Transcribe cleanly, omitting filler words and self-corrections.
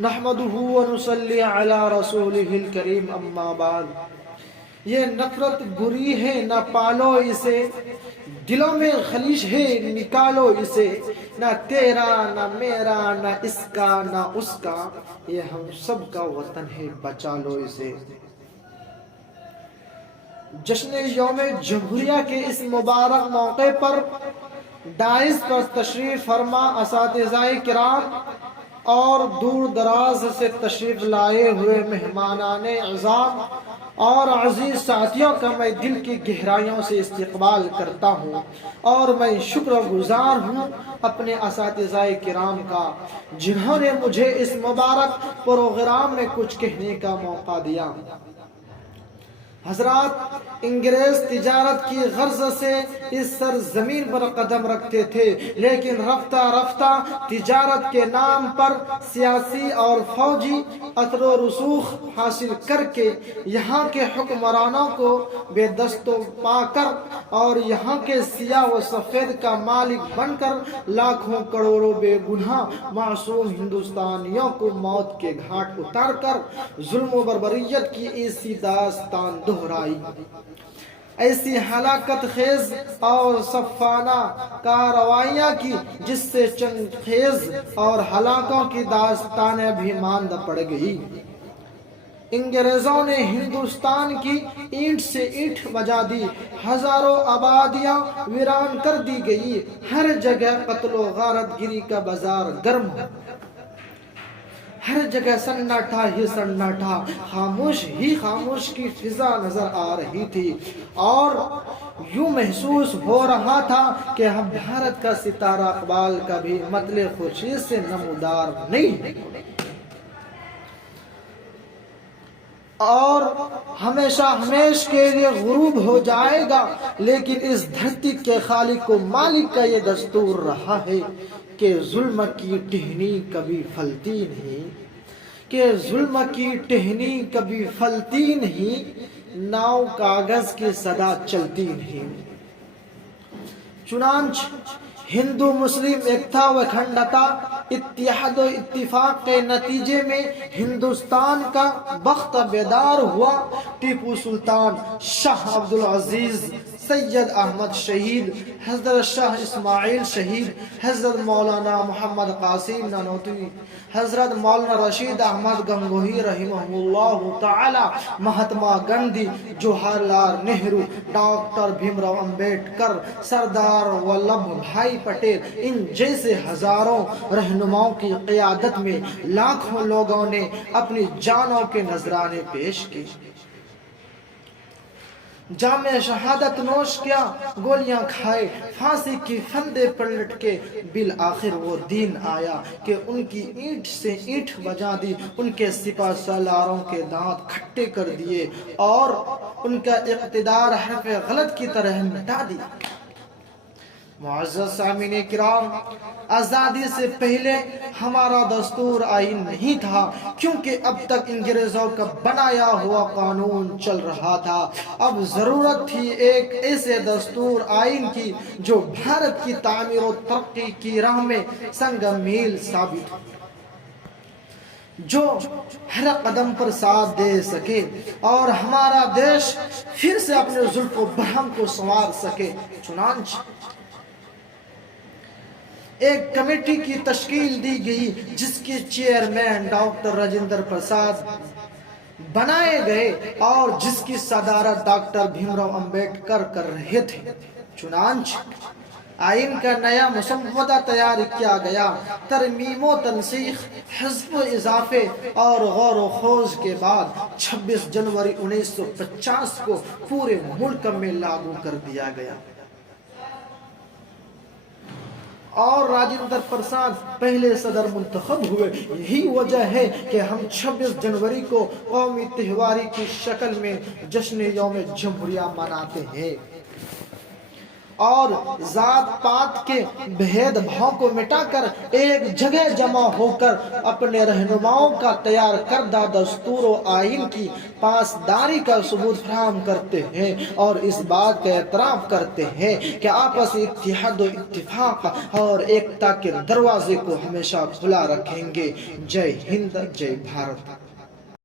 نحمدہ ونصلی علی رسولہ الکریم اما بعد۔ یہ نفرت بری ہے نہ پالو اسے، دلوں میں خلیج ہے نکالو اسے، نہ تیرا نہ میرا نہ اس کا نہ اس کا، یہ ہم سب کا وطن ہے بچا لو اسے۔ جشن یوم جمہوریہ کے اس مبارک موقع پر ڈائز پر تشریف فرما اساتذہ کرام اور دور دراز سے تشریف لائے ہوئے مہمانان اعزام اور عزیز ساتھیوں کا میں دل کی گہرائیوں سے استقبال کرتا ہوں، اور میں شکر گزار ہوں اپنے اساتذہ کرام کا جنہوں نے مجھے اس مبارک پروگرام میں کچھ کہنے کا موقع دیا۔ حضرات انگریز تجارت کی غرض سے اس سرزمین پر قدم رکھتے تھے، لیکن رفتہ رفتہ تجارت کے نام پر سیاسی اور فوجی اثر و رسوخ حاصل کر کے یہاں کے حکمرانوں کو بے دست و پا کر اور یہاں کے سیاہ و سفید کا مالک بن کر لاکھوں کروڑوں بے گناہ معصوم ہندوستانیوں کو موت کے گھاٹ اتار کر ظلم و بربریت کی ایسی داستان دہرائی، ایسی ہلاکت خیز اور صفانہ کارروائیاں کی جس سے چنگ خیز اور ہلاکوں کی داستانیں بھی ماند پڑ گئی۔ انگریزوں نے ہندوستان کی اینٹ سے اینٹ بجا دی، ہزاروں آبادیاں ویران کر دی گئی، ہر جگہ قتل و غارت گری کا بازار گرم، ہر جگہ سناٹا ہی سناٹا، خاموش ہی خاموش کی فضا نظر آ رہی تھی، اور یوں محسوس ہو رہا تھا کہ ہم بھارت کا ستارہ اقبال کا بھی مطلع خورشید سے نمودار نہیں، اور ہمیشہ ہمیش کے لیے غروب ہو جائے گا۔ لیکن اس دھرتی کے خالق و مالک کا یہ دستور رہا ہے کہ ظلم کی ٹہنی کبھی پھلتی نہیں، کہ ظلم کی ٹہنی کبھی پھلتی نہیں، ناؤ کاغذ کی صدا چلتی نہیں۔ چنانچہ ہندو مسلم ایکتا و اکھنڈتا، اتحاد و اتفاق کے نتیجے میں ہندوستان کا بخت بیدار ہوا۔ ٹیپو سلطان، شاہ عبدالعزیز، سید احمد شہید، حضرت شاہ اسماعیل شہید، حضرت مولانا محمد قاسم نانوتوی، حضرت مولانا رشید احمد گنگوہی رحمہ اللہ تعالی، مہاتما گاندھی، جواہر لال نہرو، ڈاکٹر بھیم راؤ امبیڈکر، سردار ولبھ بھائی پٹیل، ان جیسے ہزاروں رہنماؤں کی قیادت میں لاکھوں لوگوں نے اپنی جانوں کے نذرانے پیش کی، جام شہادت نوش کیا، گولیاں کھائے، پھانسی کی پھندے پر لٹکے، بالآخر وہ دن آیا کہ ان کی اینٹ سے اینٹ بجا دی، ان کے سپہ سالاروں کے دانت کھٹے کر دیے اور ان کا اقتدار حرف غلط کی طرح مٹا دیا۔ معزز سامعین کرام، آزادی سے پہلے ہمارا دستور آئین نہیں تھا، کیونکہ اب تک انگریزوں کا بنایا ہوا قانون چل رہا تھا۔ اب ضرورت تھی ایک ایسے دستور آئین کی جو بھارت کی تعمیر و ترقی کی راہ میں سنگ میل ثابت ہو، جو ہر قدم پر ساتھ دے سکے اور ہمارا دیش پھر سے اپنے زلف و برہم کو سنوار سکے۔ چنانچہ ایک کمیٹی کی تشکیل دی گئی جس کے چیئرمین ڈاکٹر راجندر پرساد بنائے گئے اور جس کی صدارت ڈاکٹر بھیم راؤ امبیڈکر کر رہے تھے۔ چنانچہ آئین کا نیا مسودہ تیار کیا گیا، ترمیم و تنسیخ، حذف و اضافے اور غور و خوض کے بعد 26 جنوری 1950 کو پورے ملک میں لاگو کر دیا گیا، اور راجندر پرساد پہلے صدر منتخب ہوئے۔ یہی وجہ ہے کہ ہم 26 جنوری کو قومی تہواری کی شکل میں جشن یوم جمہوریہ مناتے ہیں۔ اور ذات پات کے بھید بھاؤ کو مٹا کر ایک جگہ جمع ہو کر اپنے رہنماؤں کا تیار کردہ دستور و آئین کی پاسداری کا ثبوت فراہم کرتے ہیں اور اس بات کا اعتراف کرتے ہیں کہ آپس اتحاد و اتفاق اور ایکتا کے دروازے کو ہمیشہ کھلا رکھیں گے۔ جے ہند، جے بھارت۔